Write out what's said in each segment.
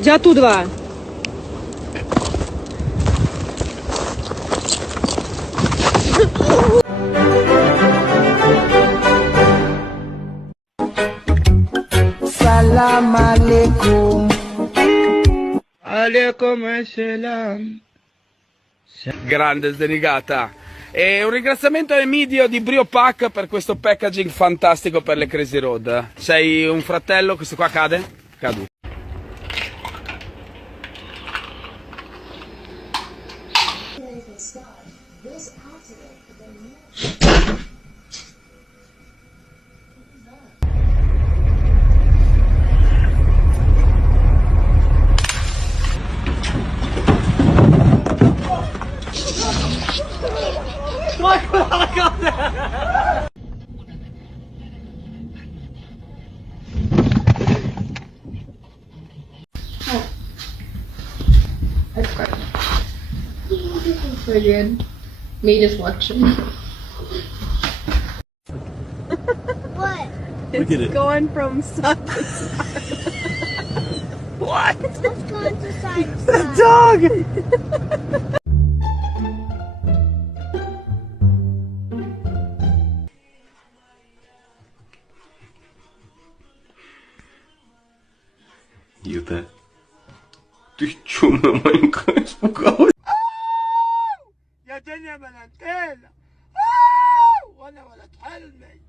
Già tu dva. Salam alaikum. Alaikum assalam. Grande sdenigata. E un ringraziamento a Emidio di Brio Pack per questo packaging fantastico per le Crazy Road. Sei un fratello, questo qua cade? Caduto. Brilliant. Me just watching. What? It's going from side to side. What? It's going to side to The side. dog! Iute. Ty čume, malinko, spokojno. يا دنيا بلانتين وانا ولا تحلمي.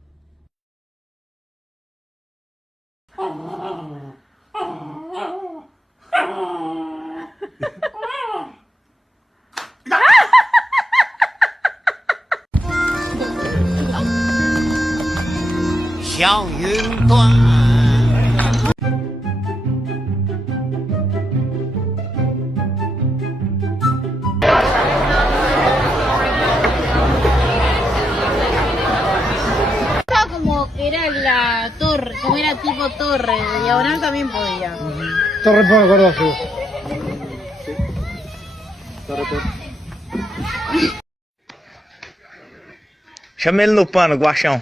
Como que era la torre, como era tipo torre, de diagonal también podía. Torre buono, guarda su. Chama ele no pano, guachão.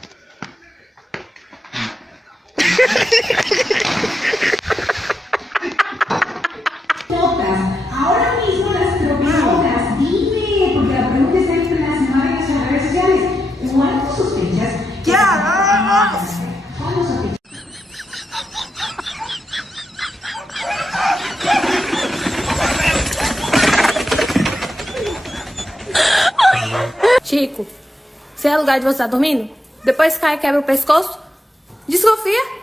Ahora mismo las profesoras, dime, porque la pregunta está relacionada en las redes sociales. ¿Cuántas sospechas? ¿Cuántas sospechas? Chico, se é lugar de você estar dormindo, depois cai e quebra o pescoço, desconfia.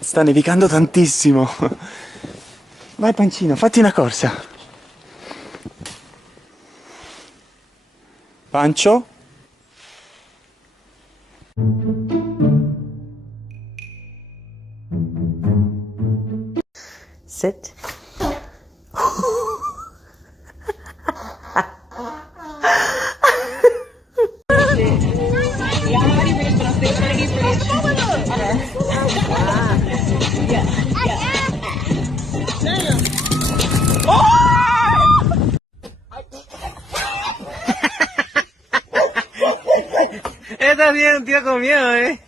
Sta nevicando tantissimo. Vai Pancino, fatti una corsa. Pancio? Sit. Esta tiene un tío con miedo,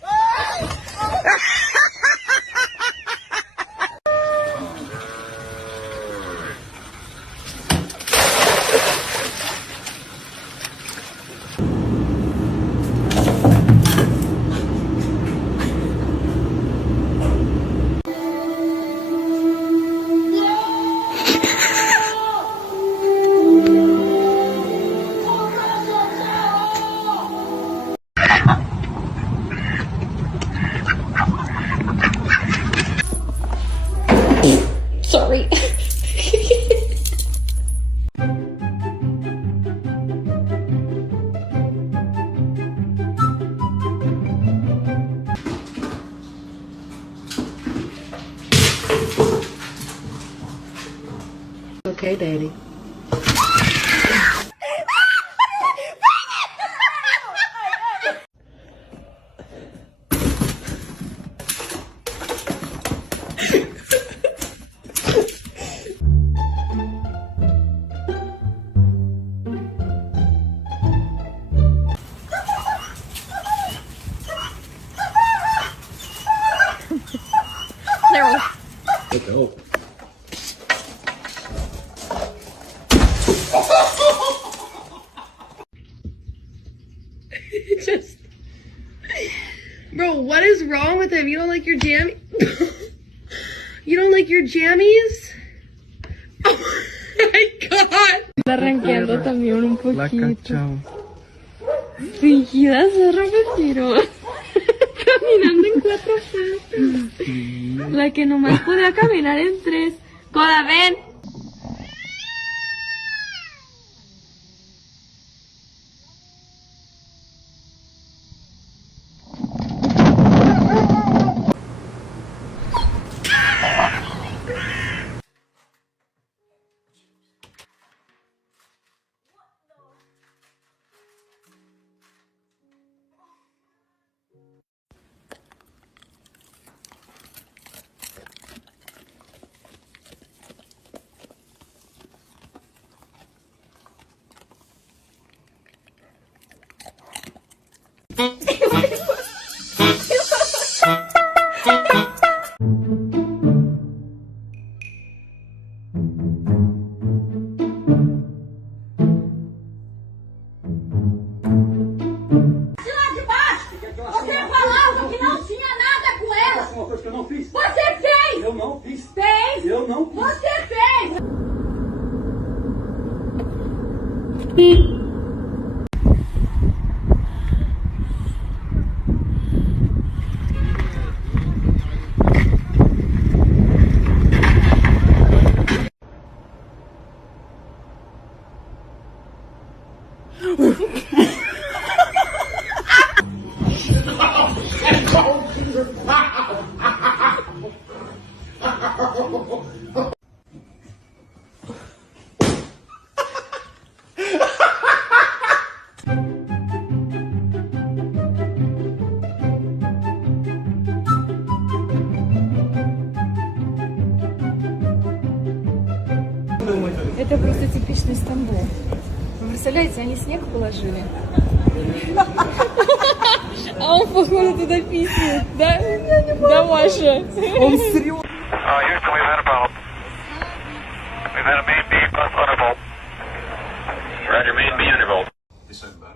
Sorry. Okay, Daddy. Just, bro, what is wrong with him? You don't like your jammies? You don't like your jammies? Oh my god. Está rankeando también un poquito. Fingida zorra mentirosa. Caminando en 4 patas. La que nomás podía caminar en 3. Coda, ven. Это просто типичный Стамбул. Вы представляете, они снег положили. А он, походу, туда писает, да? Да, Маша? Он серьезно. Houston, we've had a problem. We've had a main B plus undervolt. Roger, main B undervolt. December.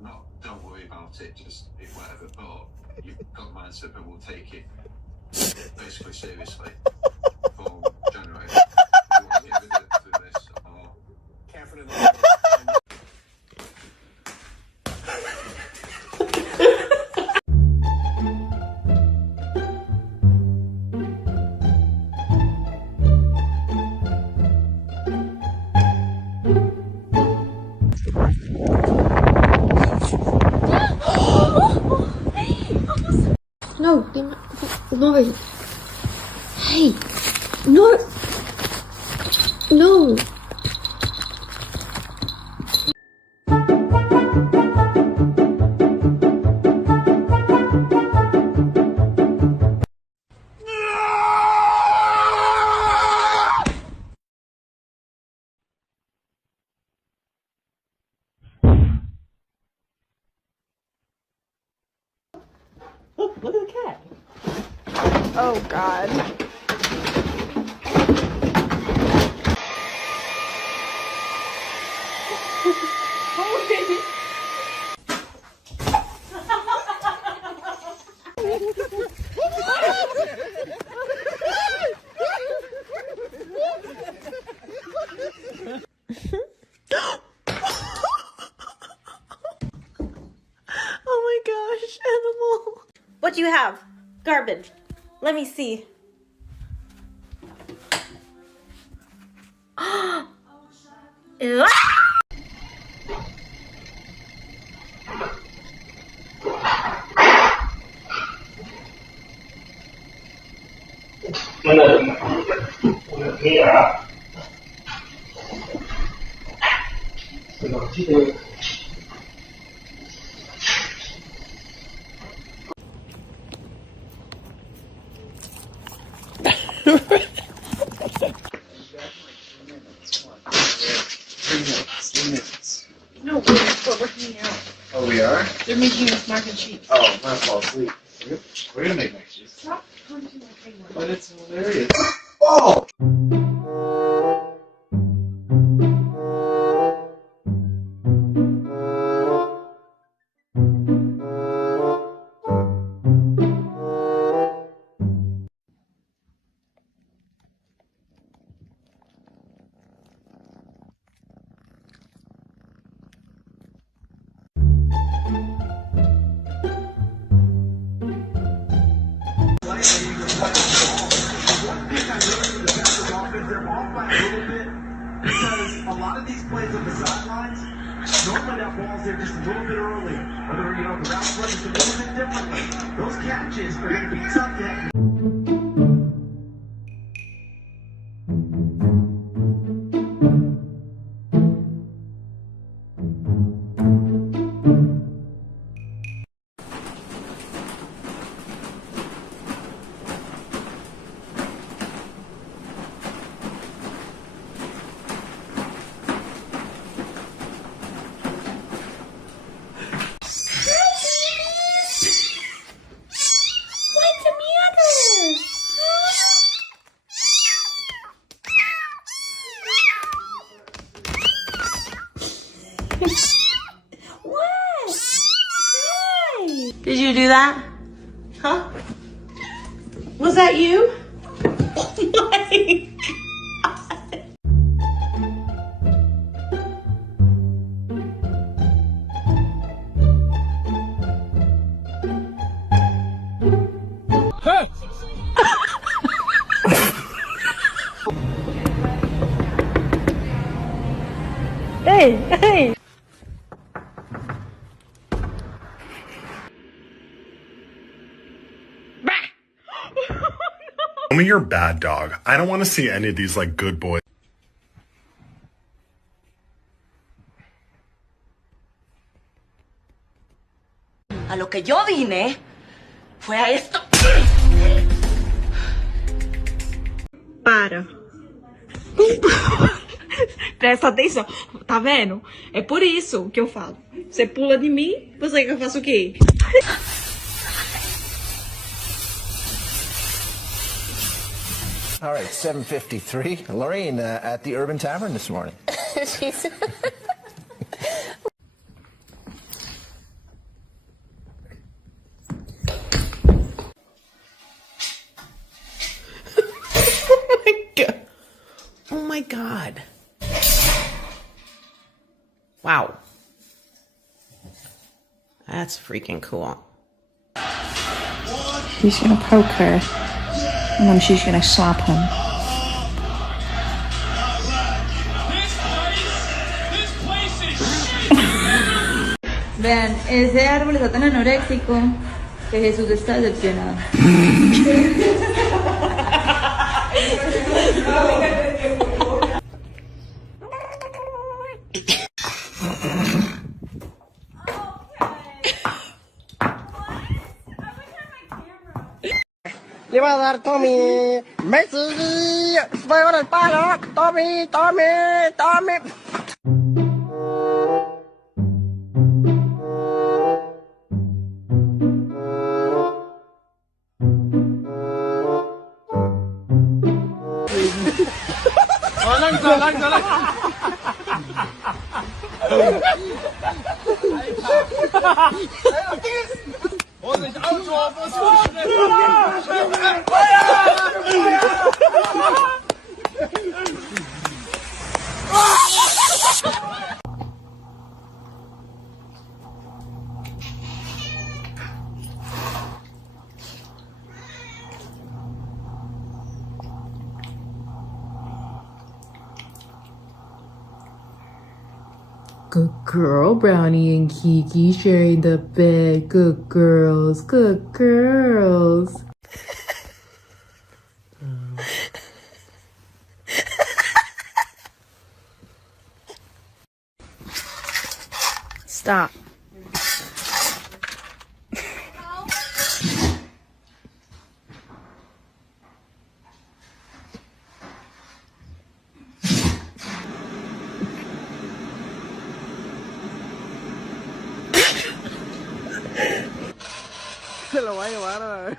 Not, don't worry about it, just whatever, but you've got the mindset, but we'll take it basically seriously for January. We want to get rid of it through this, or careful in the No, no. Hey, no. No. look at the cat. Oh God. Oh my gosh, animal. What do you have? Garbage. Let me see. Ew. No, we're working out. Oh, we are? They're making us mac and cheese. Oh, I'm gonna fall asleep. We're gonna make next cheese. Stop punching my finger. But it's hilarious. Oh! Because a lot of these plays on the sidelines, normally that ball's there just a little bit earlier. Whether, the route runs just a little bit differently. Those catches are going to be tough to hit. What? Hey! Did you do that? Huh? Was that you? Oh my God. Hey, hey! Tell me you're a bad dog. I don't want to see any of these like good boys. A lo que yo vine fue a esto. Para. Presta atenção. Tá vendo? É por isso que eu falo. Você pula de mim, você quer que eu faça o quê? All right, 7:53. Lorraine at the Urban Tavern this morning. She's... Oh my God. Wow. That's freaking cool. He's gonna poke her, and then she's gonna slap him. Vean, ese árbol está tan anoréxico que Jesús está decepcionado. Le va a dar Tommy. Messi. Va con el palo. Tommy, Tommy, Tommy. Good girl, Brownie and Kiki sharing the bed. Good girls, good girls. Stop. Se lo va a llevar a...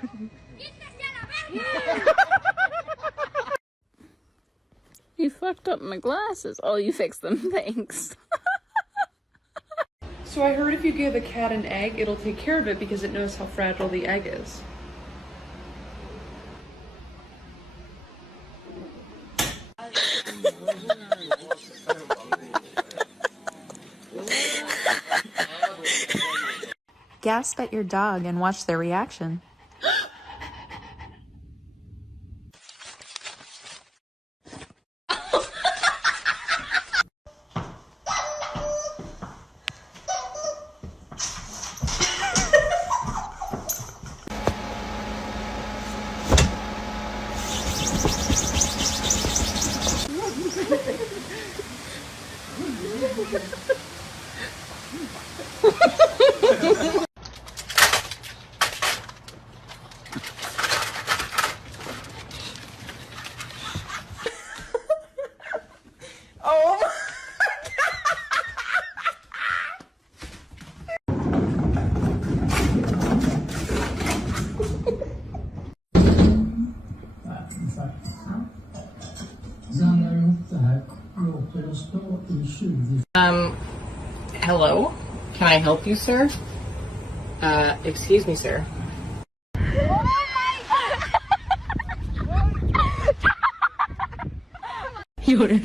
You fucked up my glasses. Oh, you fixed them. Thanks. So I heard if you give a cat an egg, it'll take care of it because it knows how fragile the egg is. Gasp at your dog and watch their reaction. Hello? Can I help you, sir? Excuse me, sir. Lloren.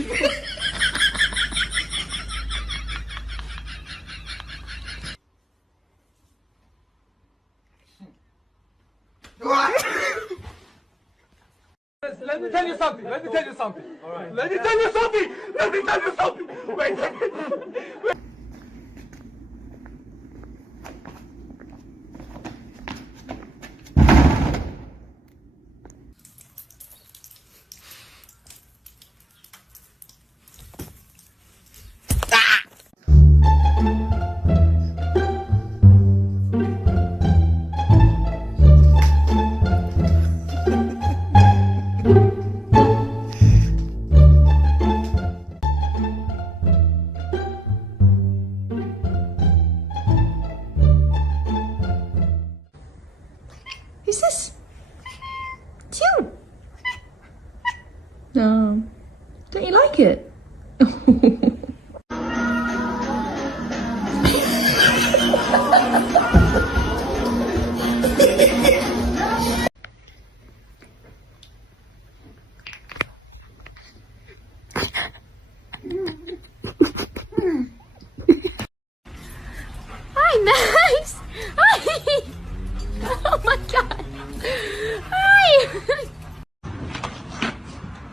Let me tell you something. Let me tell you something. All right. Let me tell you something. Let me tell you something. Wait. Is this cute? No. Don't you like it? Hi, Max. Hi. Oh my God. Hi.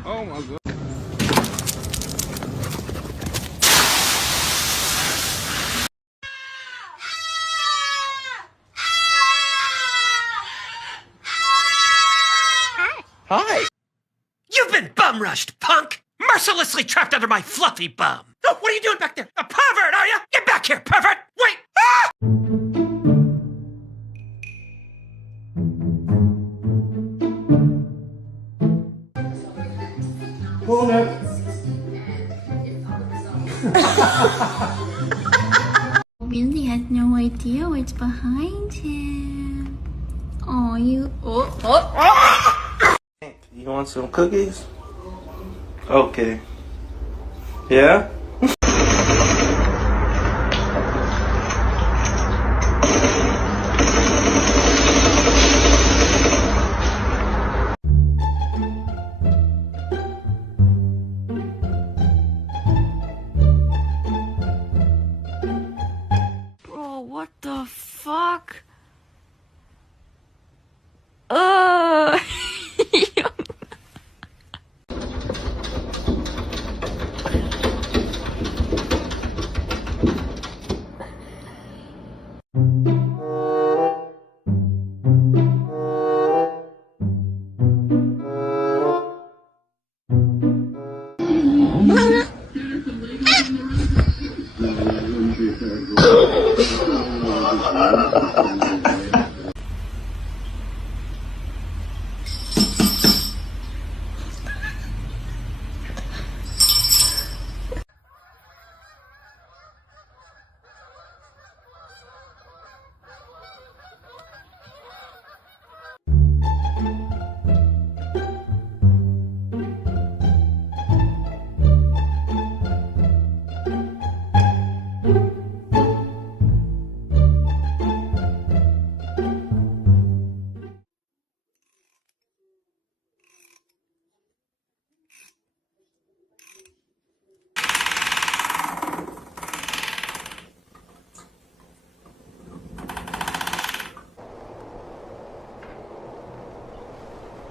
Oh my God. Hi. You've been bum rushed, punk! Mercilessly trapped under my fluffy bum! Oh, what are you doing back there? A pervert, are you? Get back here, pervert! Wait! Ah! Hold it. Lindsay has no idea what's behind him. Oh, you. Oh. You want some cookies? Okay. Yeah? the fuck? Ugh.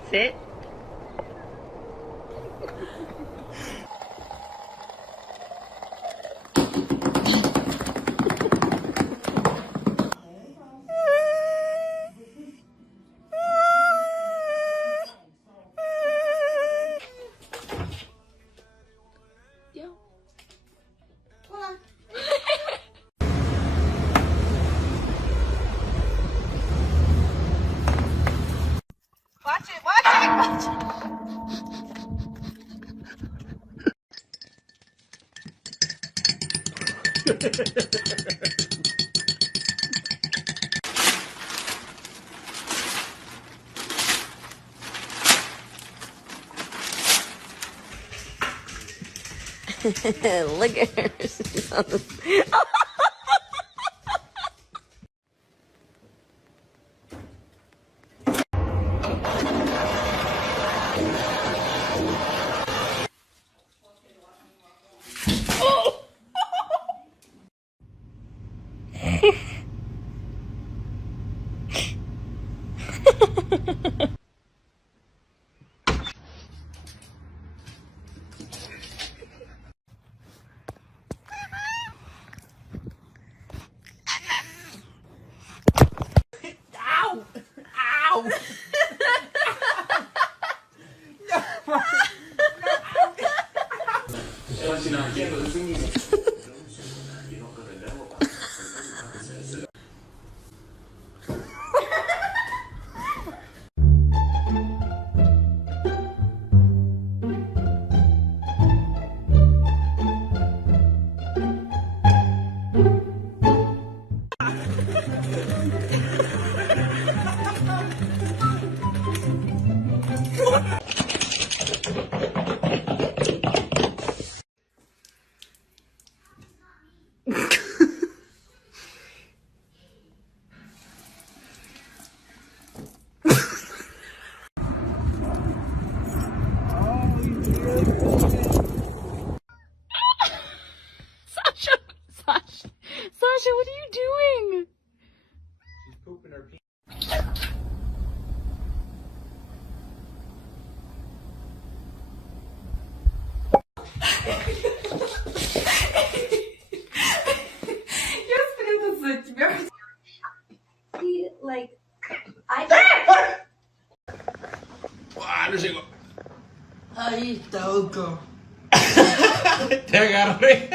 Sit. Watch it, watch it, watch it. Look at her. Ow! Ow! Sasha, what are you doing? She's pooping her pee. Like, I No llego. Ahí está, Oco. Te agarré.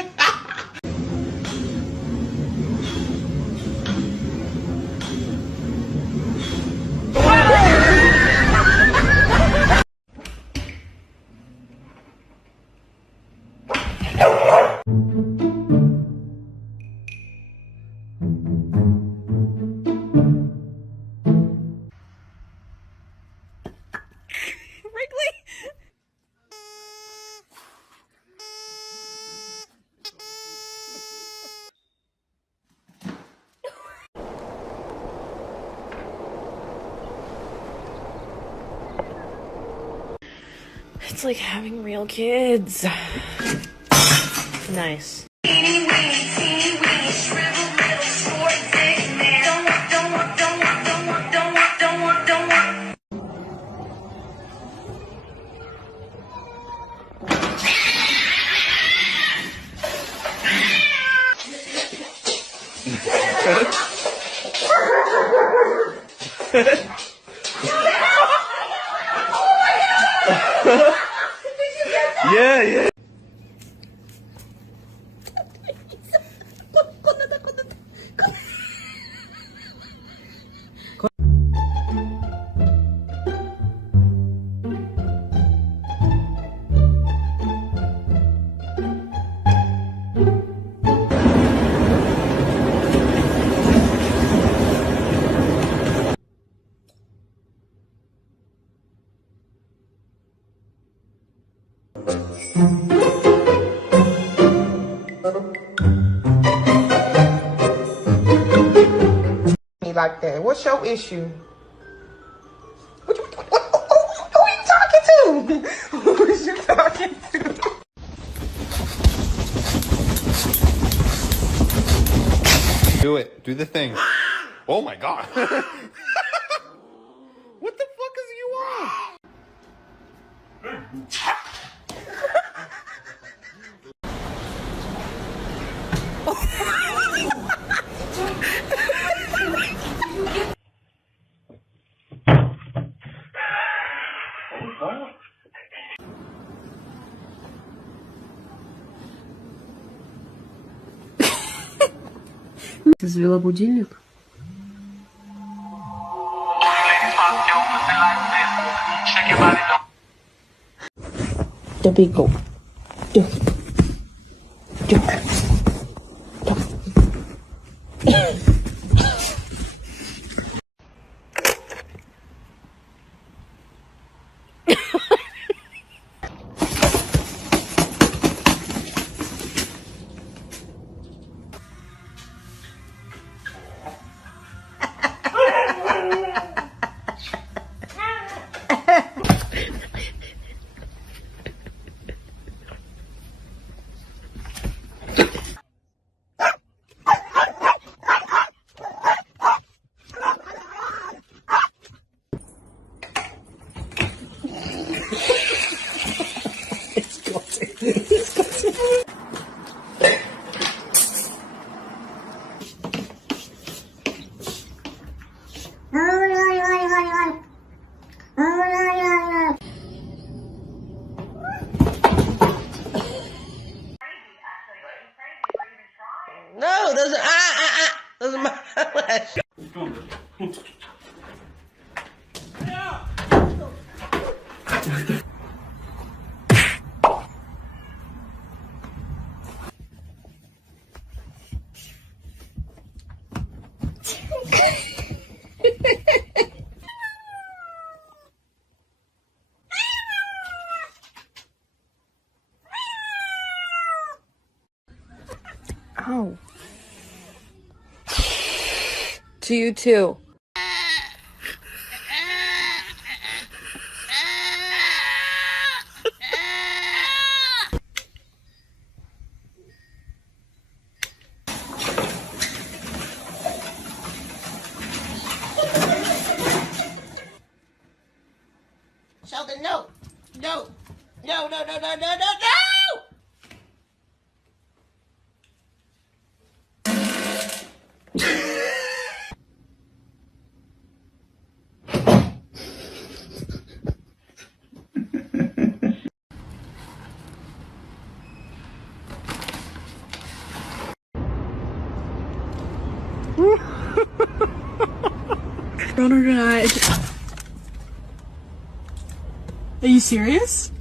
It's like having real kids. Nice. Yeah, yeah. Like that. What's your issue? Who you talking to? Who is you talking to? Do it. Do the thing. Oh my god. What the fuck is you on? Ты завела будильник? The big goal. No, those are my eyelashes. Ow. To you too. Sheldon, no. No. No, no, no, no, no, no, no! Runner denied. Are you serious?